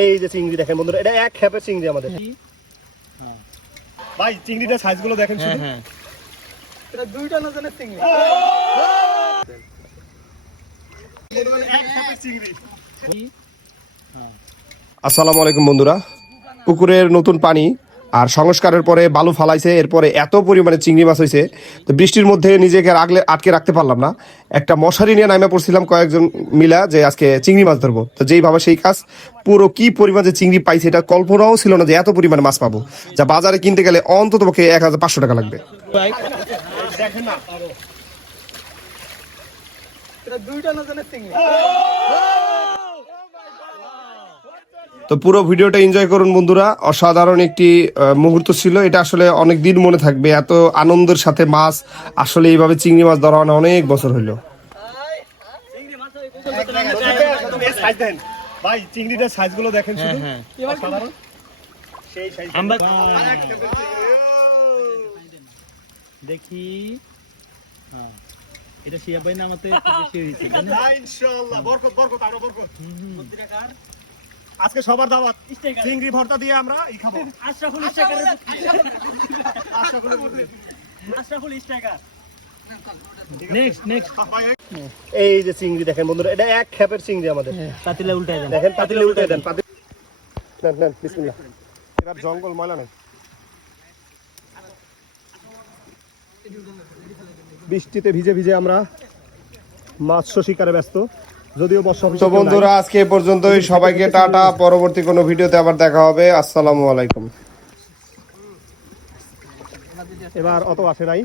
এই যে চিংড়ি দেখেন বন্ধুরা, এটা এক খেপের চিংড়ি আমাদের। ভাই চিংড়িটার সাইজগুলো দেখেন শুধু। এটা 2 টন ওজনের চিংড়ি। এক খেপের চিংড়ি। আসসালামু আলাইকুম বন্ধুরা। পুকুরের নতুন পানি আর সংস্কারের পরে বালু ফালাইছে, এরপরে এত পরিমাণে চিংড়ি মাছ হয়েছে, তো বৃষ্টির মধ্যে নিজেকে আটকে রাখতে পারলাম না। একটা মশারি নিয়ে নামে পড়ছিলাম কয়েকজন মিলা যে আজকে চিংড়ি মাছ ধরবো। তো যেইভাবে সেই কাজ, পুরো কি পরিমাণে চিংড়ি পাইছে এটা কল্পনাও ছিল না যে এত পরিমাণে মাছ পাবো, যা বাজারে কিনতে গেলে অন্তত পক্ষে 1500 টাকা লাগবে। দেখেন না, এটা 2 টন ওজনের চিংড়ি। তো পুরো ভিডিওটা এনজয় করুন বন্ধুরা। অসাধারণ একটি মুহূর্ত ছিল এটা, আসলে অনেক দিন মনে থাকবে। এত আনন্দের সাথে মাছ, আসলে এইভাবে চিংড়ি মাছ ধরা অনেক বছর হইলো। সাইজ দেন ভাই, চিংড়িটার সাইজগুলো দেখেন শুধু। অসাধারণ সেই সাইজ। আমরা দেখি এটা শিয়া ভাই না আমাদের একটু বেশি হয়েছে ইনশাআল্লাহ বরকত বরকত আরো বরকত। আজকে সবার দাওয়াত, চিংড়ি ভর্তা দিয়ে আমরা এই খাবো। আশরাফুল ইস্টাকার আশরাফুল স্ট্রাইকার। নেক্সট এই যে চিংড়ি দেখেন বন্ধুরা, এটা এক খেপের চিংড়ি আমাদের। পাতিলা উল্টায় দেন, দেখেন পাতিলে উল্টে দেন। নেন নেন বিসমিল্লাহ। এবার জঙ্গল ময়লা নেই, বৃষ্টিতে ভিজে ভিজে আমরা মাছ শিকারে ব্যস্ত, যদিও বর্ষা। তো বন্ধুরা আজকে এ পর্যন্তই, সবাইকে টাটা। পরবর্তী কোনো ভিডিওতে আবার দেখা হবে। আসসালামু আলাইকুম। এবার অত আসে নাই।